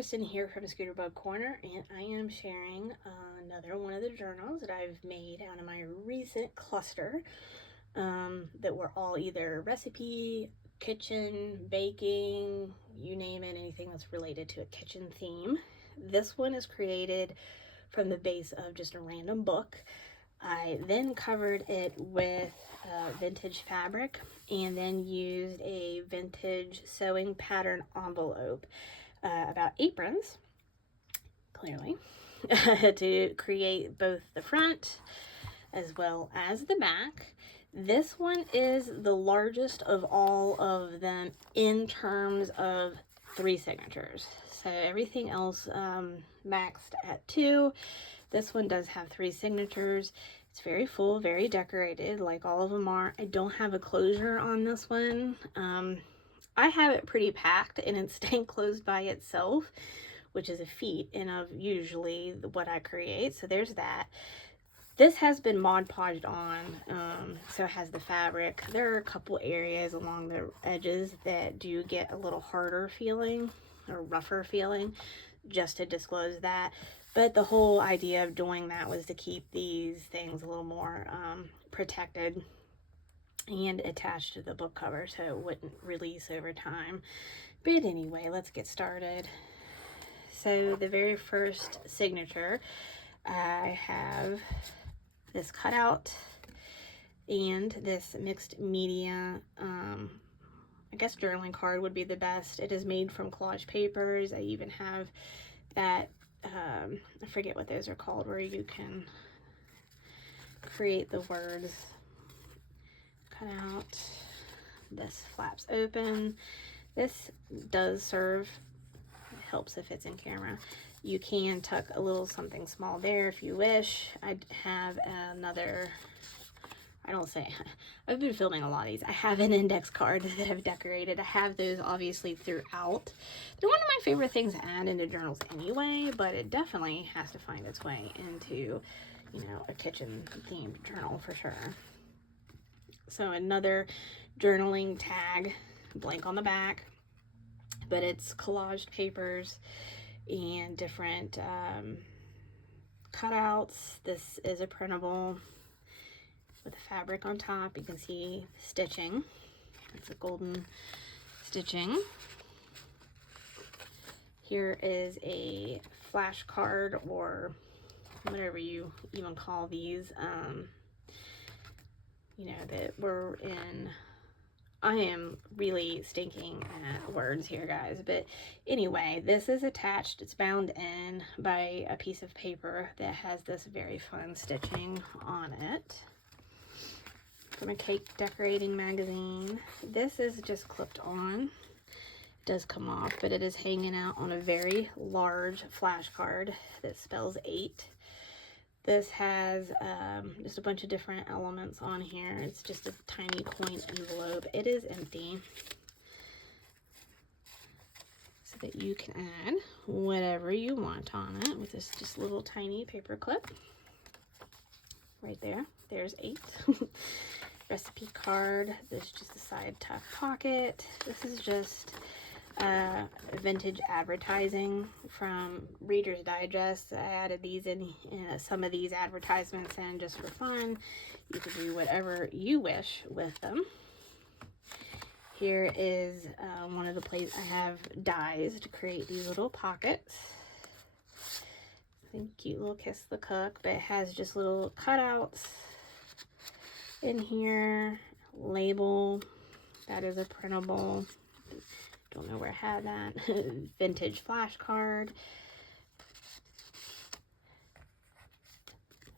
Kristen here from Scooter Bug Corner, and I am sharing another one of the journals that I've made out of my recent cluster that were all either recipe, kitchen, baking, you name it, anything that's related to a kitchen theme. This one is created from the base of just a random book. I then covered it with vintage fabric and then used a vintage sewing pattern envelope about aprons, clearly, to create both the front as well as the back. This one is the largest of all of them in terms of 3 signatures. So everything else maxed at 2. This one does have 3 signatures. It's very full, very decorated, like all of them are. I don't have a closure on this one. I have it pretty packed and it's staying closed by itself, which is a feat in of usually what I create. So there's that. This has been Mod Podged on, so it has the fabric. There are a couple areas along the edges that do get a little harder feeling or rougher feeling, just to disclose that. But the whole idea of doing that was to keep these things a little more protected and attached to the book cover so it wouldn't release over time. But anyway, let's get started. So the very first signature, I have this cutout and this mixed media, I guess journaling card would be the best. It is made from collage papers. I even have that, I forget what those are called, where you can create the words. Cut out. This flaps open. This does serve, it helps if it's in camera. You can tuck a little something small there if you wish. I have another, I've been filming a lot of these. I have an index card that I've decorated. I have those obviously throughout. They're one of my favorite things to add into journals anyway, but it definitely has to find its way into, you know, a kitchen themed journal for sure. So another journaling tag, blank on the back, but it's collaged papers and different cutouts. This is a printable with the fabric on top. You can see stitching. It's a golden stitching. Here is a flashcard, or whatever you even call these. You know, that we're in. I am really stinking at words here, guys. But anyway, this is attached. It's bound in by a piece of paper that has this very fun stitching on it. From a cake decorating magazine. This is just clipped on. It does come off, but it is hanging out on a very large flashcard that spells 8. This has just a bunch of different elements on here. It's just a tiny coin envelope. It is empty, so that you can add whatever you want on it with this just little tiny paper clip. Right there. There's 8. Recipe card. There's just a side tuck pocket. This is just vintage advertising from Reader's Digest. I added these in some of these advertisements in just for fun. You can do whatever you wish with them. Here is one of the places I have dies to create these little pockets. I think cute little Kiss the Cook, but it has just little cutouts in here. Label, that is a printable. Don't know where I had that. Vintage flashcard.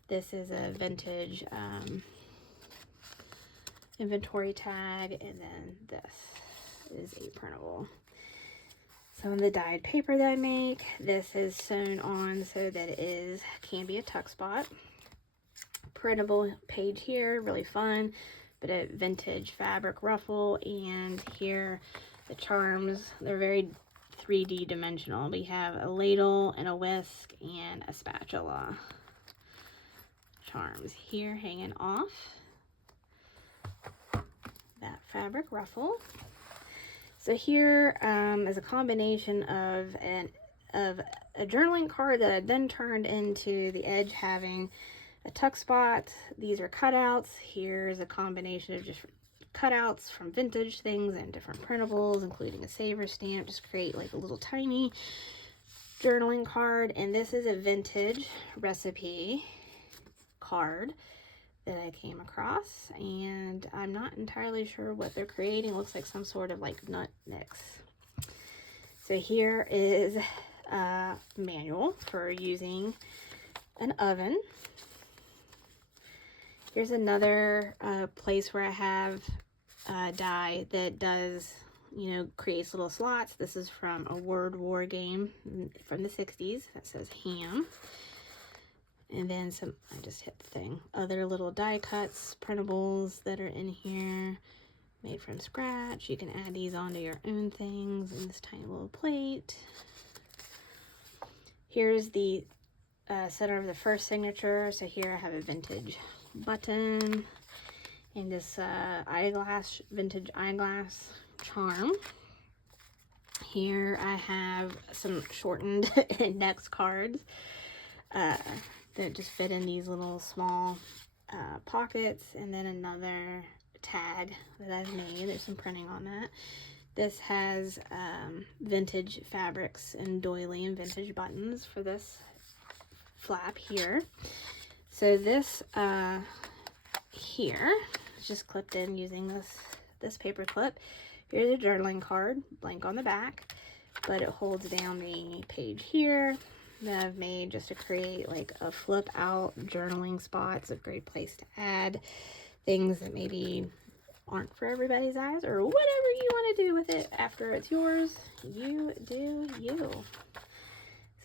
This is a vintage inventory tag, and then this is a printable. Some of the dyed paper that I make. This is sewn on so that it can be a tuck spot. Printable page here, really fun, but a vintage fabric ruffle, and here the charms. They're very 3D dimensional. We have a ladle and a whisk and a spatula. Charms here hanging off that fabric ruffle. So here is a combination of of a journaling card that I then turned into the edge having a tuck spot. These are cutouts. Here's a combination of just cutouts from vintage things and different printables, including a saver stamp. Just create like a little tiny journaling card. And this is a vintage recipe card that I came across, and I'm not entirely sure what they're creating. It looks like some sort of like nut mix. So here is a manual for using an oven. Here's another place where I have dye that does, you know, creates little slots. This is from a word war game from the 60s that says ham. And then some, I just hit the thing, other little die cuts, printables that are in here, made from scratch. You can add these onto your own things in this tiny little plate. Here's the center of the first signature. So here I have a vintage button and this eyeglass, vintage eyeglass charm. Here I have some shortened index cards that just fit in these little small pockets, and then another tag that I've made. There's some printing on that. This has vintage fabrics and doily and vintage buttons for this flap here. So this here is just clipped in using this paper clip. Here's a journaling card, blank on the back, but it holds down the page here that I've made just to create like a flip out journaling spot. It's a great place to add things that maybe aren't for everybody's eyes, or whatever you want to do with it after it's yours. You do you.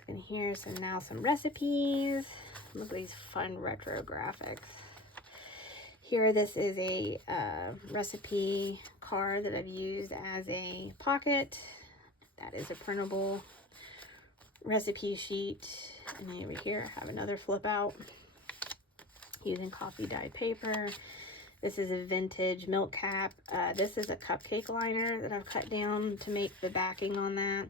So here's some recipes. Look at these fun retro graphics. Here, this is a recipe card that I've used as a pocket. That is a printable recipe sheet. And then over here I have another flip out using coffee dyed paper. This is a vintage milk cap. This is a cupcake liner that I've cut down to make the backing on that.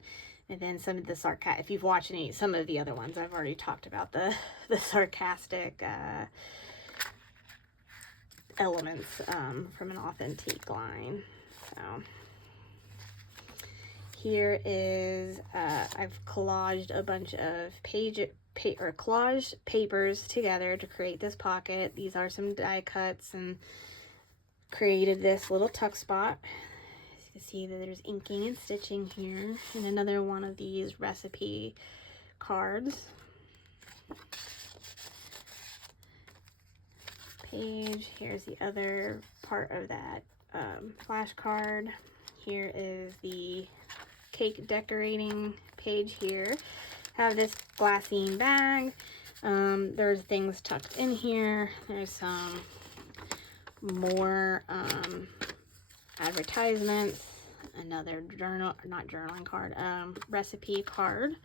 And then some of the sarcastic, if you've watched some of the other ones, I've already talked about the sarcastic elements from an authentic line. So here is, I've collaged a bunch of collaged papers together to create this pocket. These are some die cuts, and created this little tuck spot. As you can see that there's inking and stitching here, and another one of these recipe cards. Page, here's the other part of that flashcard. Here is the cake decorating page here. Have this glassine bag. There's things tucked in here. There's some more advertisements, another journaling card, recipe card,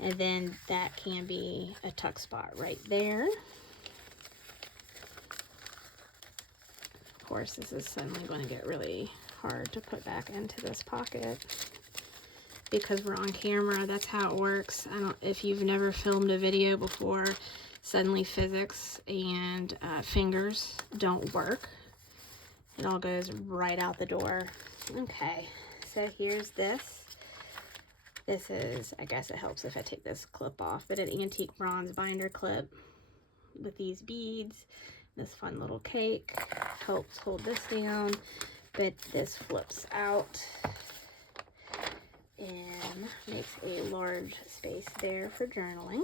and then that can be a tuck spot right there. Of course, this is suddenly going to get really hard to put back into this pocket because we're on camera. That's how it works. If you've never filmed a video before, suddenly physics and fingers don't work. It all goes right out the door. Okay, so here's this. This is, I guess it helps if I take this clip off, but an antique bronze binder clip with these beads. This fun little cake helps hold this down, but this flips out and makes a large space there for journaling.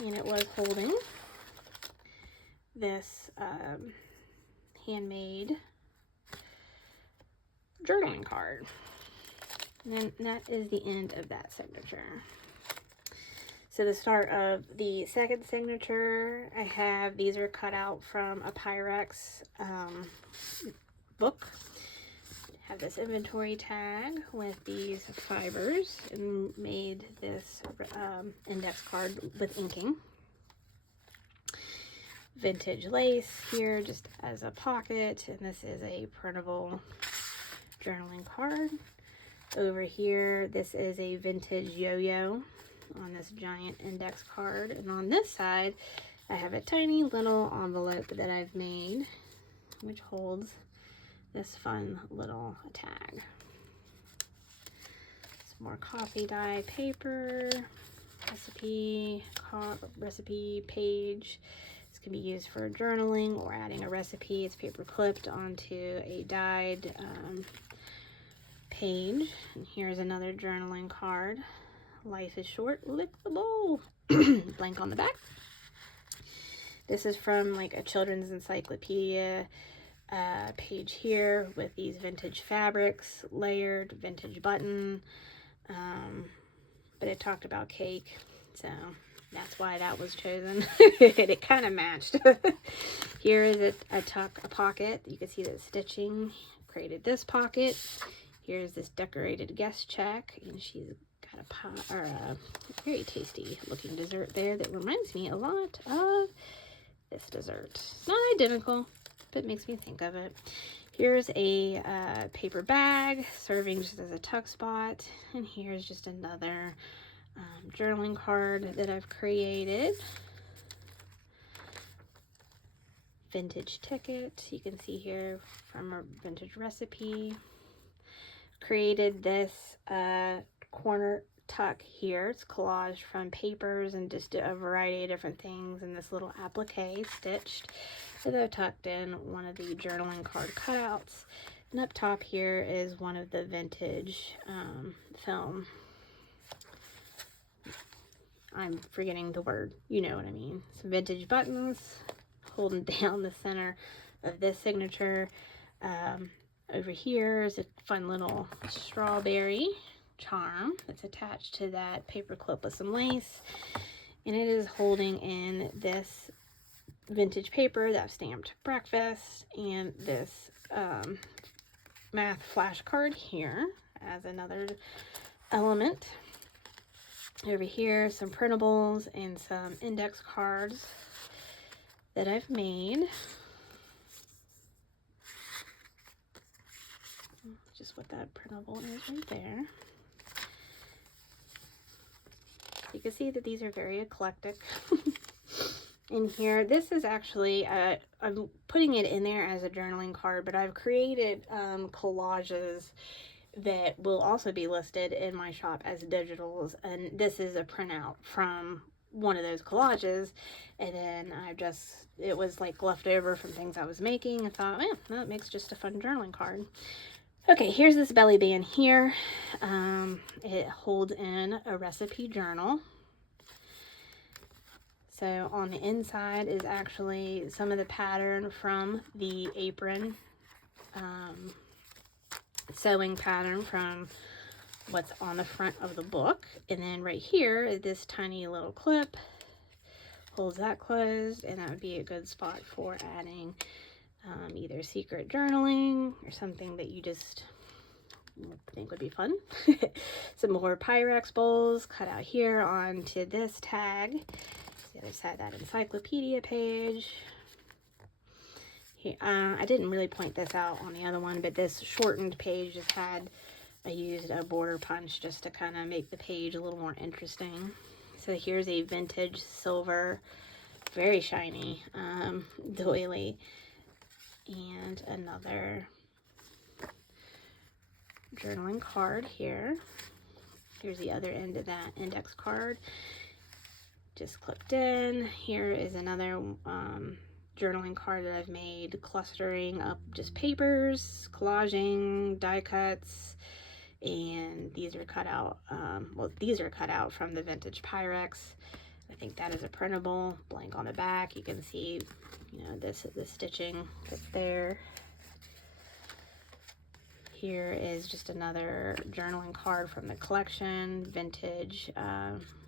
And it was holding this handmade journaling card. And that is the end of that signature. So the start of the second signature, I have, these are cut out from a Pyrex book. I have this inventory tag with these fibers and made this index card with inking. Vintage lace here just as a pocket, and this is a printable journaling card. Over here, this is a vintage yo-yo on this giant index card. And on this side, I have a tiny little envelope that I've made, which holds this fun little tag. Some more coffee dye paper, recipe page. This can be used for journaling or adding a recipe. It's paper clipped onto a dyed page. And here's another journaling card. Life is short, lick the bowl. Blank on the back. This is from like a children's encyclopedia page here with these vintage fabrics, layered vintage button. But it talked about cake, so that's why that was chosen. It kind of matched. Here is a pocket. You can see that stitching created this pocket. Here's this decorated guest check, and she's got a pie, or a very tasty looking dessert there that reminds me a lot of this dessert. It's not identical, but makes me think of it. Here's a paper bag serving just as a tuck spot, and here's just another journaling card that I've created. Vintage ticket, you can see here from a vintage recipe. Created this corner tuck here. It's collaged from papers and just a variety of different things, and this little applique stitched that I've tucked in one of the journaling card cutouts. And up top here is one of the vintage film. I'm forgetting the word, you know what I mean. Some vintage buttons holding down the center of this signature. Over here is a fun little strawberry charm that's attached to that paper clip with some lace, and it is holding in this vintage paper that I've stamped breakfast, and this math flashcard here as another element. Over here, some printables and some index cards that I've made. Just what that printable is right there. You can see that these are very eclectic. In here, this is actually, I'm putting it in there as a journaling card, but I've created collages that will also be listed in my shop as digitals, and this is a printout from one of those collages, and then it was like left over from things I was making. I thought, well, that makes just a fun journaling card. Okay, here's this belly band here. It holds in a recipe journal. So on the inside is actually some of the pattern from the Apron sewing pattern from what's on the front of the book. And then right here is this tiny little clip. Holds that closed, and that would be a good spot for adding either secret journaling or something that you just think would be fun. Some more Pyrex bowls cut out here onto this tag. The other side of that encyclopedia page. Here, I didn't really point this out on the other one, but this shortened page just had, I used a border punch just to kind of make the page a little more interesting. So here's a vintage silver, very shiny doily. And another journaling card here. Here's the other end of that index card, just clipped in. Here is another journaling card that I've made, clustering up just papers, collaging, die cuts, and these are cut out, well, these are cut out from the vintage Pyrex. I think that is a printable. Blank on the back. You can see, you know, the stitching that's there. Here is just another journaling card from the collection, vintage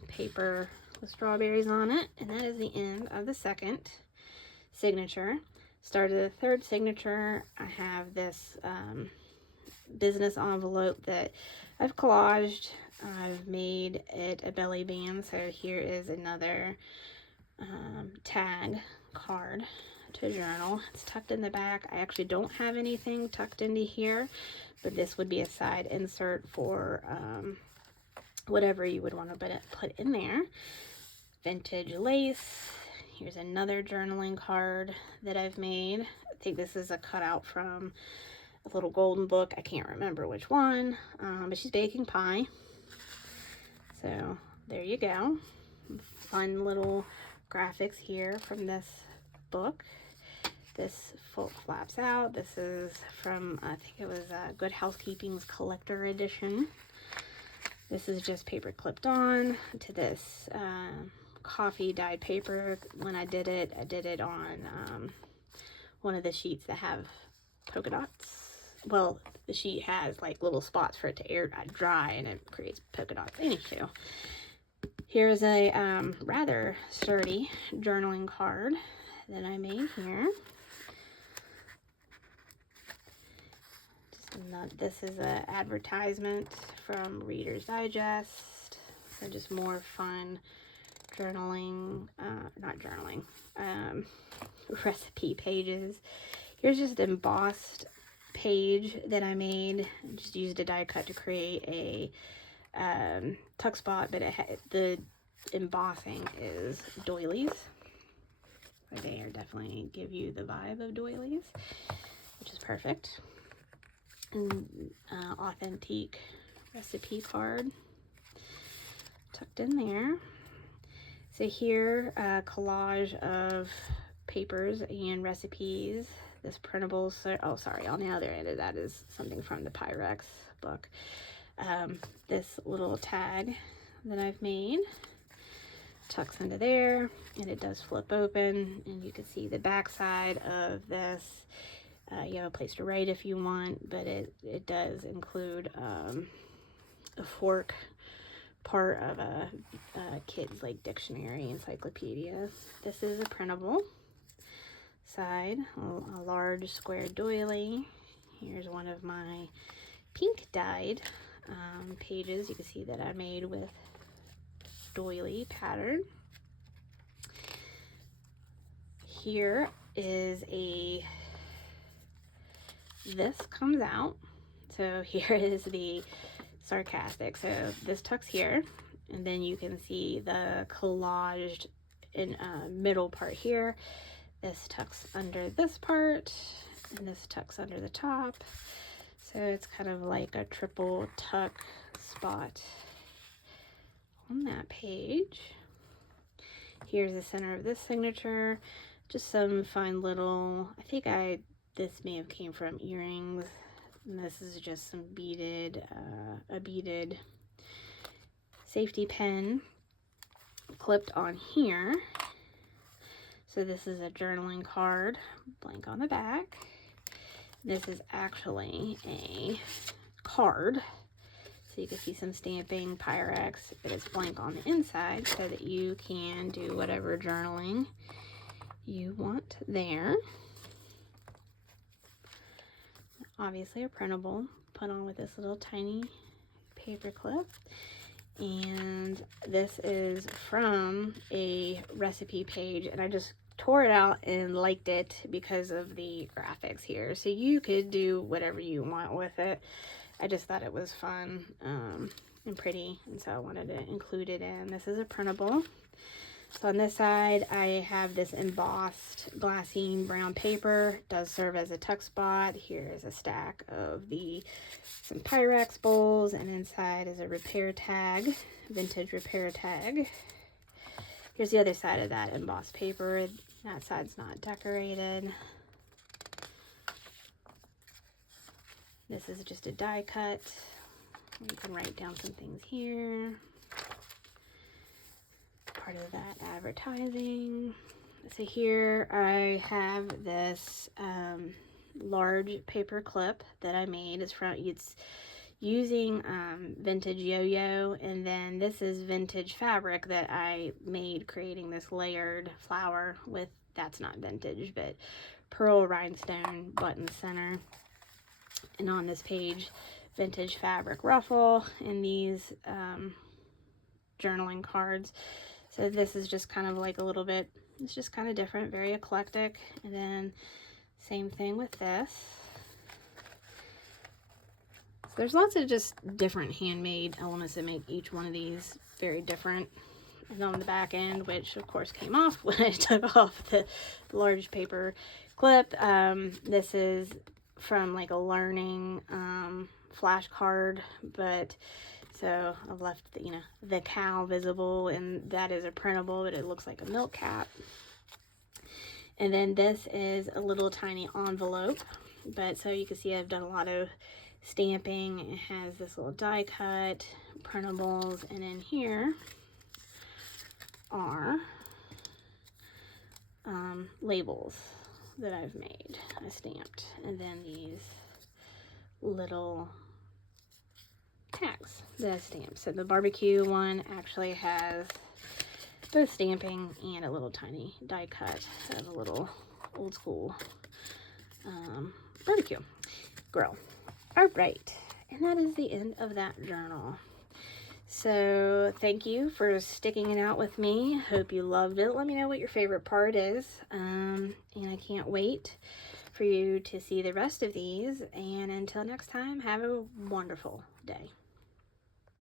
paper with strawberries on it. And that is the end of the second signature. Start of the third signature, I have this business envelope that I've collaged. I've made it a belly band, so here is another tag card to journal. It's tucked in the back. I actually don't have anything tucked into here, but this would be a side insert for whatever you would want to put in there. Vintage lace. Here's another journaling card that I've made. I think this is a cutout from a little golden book. I can't remember which one, but she's baking pie. So there you go. Fun little graphics here from this book. This flaps out. This is from, I think it was Good Housekeeping's collector edition. This is just paper clipped on to this coffee dyed paper. When I did it on one of the sheets that have polka dots. Well, the sheet has like little spots for it to air dry, and it creates polka dots. Anywho, here's a rather sturdy journaling card that I made here. This is an advertisement from Reader's Digest. So just more fun journaling, recipe pages. Here's just an embossed page that I made. I just used a die cut to create a tuck spot, but the embossing is doilies. They are definitely give you the vibe of doilies, which is perfect. And authentic recipe card tucked in there. So here, a collage of papers and recipes. This printable, oh sorry, on the other end of that is something from the Pyrex book. This little tag that I've made tucks into there, and it does flip open, and you can see the back side of this. You have a place to write if you want, but it does include a fork part of a kid's like dictionary encyclopedia. This is a printable side, a large square doily. Here's one of my pink dyed pages. You can see that I made with doily pattern. Here is this comes out. So here is the sarcastic. So this tucks here, and then you can see the collaged in middle part here. This tucks under this part, and this tucks under the top. So it's kind of like a triple tuck spot on that page. Here's the center of this signature. Just some fun little, I think this may have came from earrings. And this is just some a beaded safety pin clipped on here. So this is a journaling card, blank on the back. This is actually a card. So you can see some stamping, Pyrex, but it's blank on the inside so that you can do whatever journaling you want there. Obviously a printable, put on with this little tiny paper clip. And this is from a recipe page, and I just tore it out and liked it because of the graphics here. So you could do whatever you want with it. I just thought it was fun and pretty, and so I wanted to include it in. This is a printable. So on this side, I have this embossed glassine brown paper. It does serve as a tuck spot. Here is a stack of some Pyrex bowls, and inside is a repair tag, vintage repair tag. Here's the other side of that embossed paper. That side's not decorated. This is just a die cut. You can write down some things here. Part of that advertising. So here I have this large paper clip that I made. It's using vintage yo-yo, and then this is vintage fabric that I made creating this layered flower with, that's not vintage, but pearl rhinestone button center. And on this page, vintage fabric ruffle, and these journaling cards. So this is just kind of like a little bit It's just kind of different, very eclectic. And then same thing with this. So there's lots of just different handmade elements that make each one of these very different. And on the back end, which of course came off when I took off the large paper clip, this is from like a learning flashcard, but so I've left the, you know, the cow visible, and that is a printable, but it looks like a milk cap. And then this is a little tiny envelope, but so you can see I've done a lot of stamping. It has this little die cut, printables, and in here are labels that I've made. I stamped, and then these little tags that I stamped. So the barbecue one actually has both stamping and a little tiny die cut of a little old school barbecue grill. All right, and that is the end of that journal. So thank you for sticking it out with me. Hope you loved it. Let me know what your favorite part is. And I can't wait for you to see the rest of these. And until next time, have a wonderful day.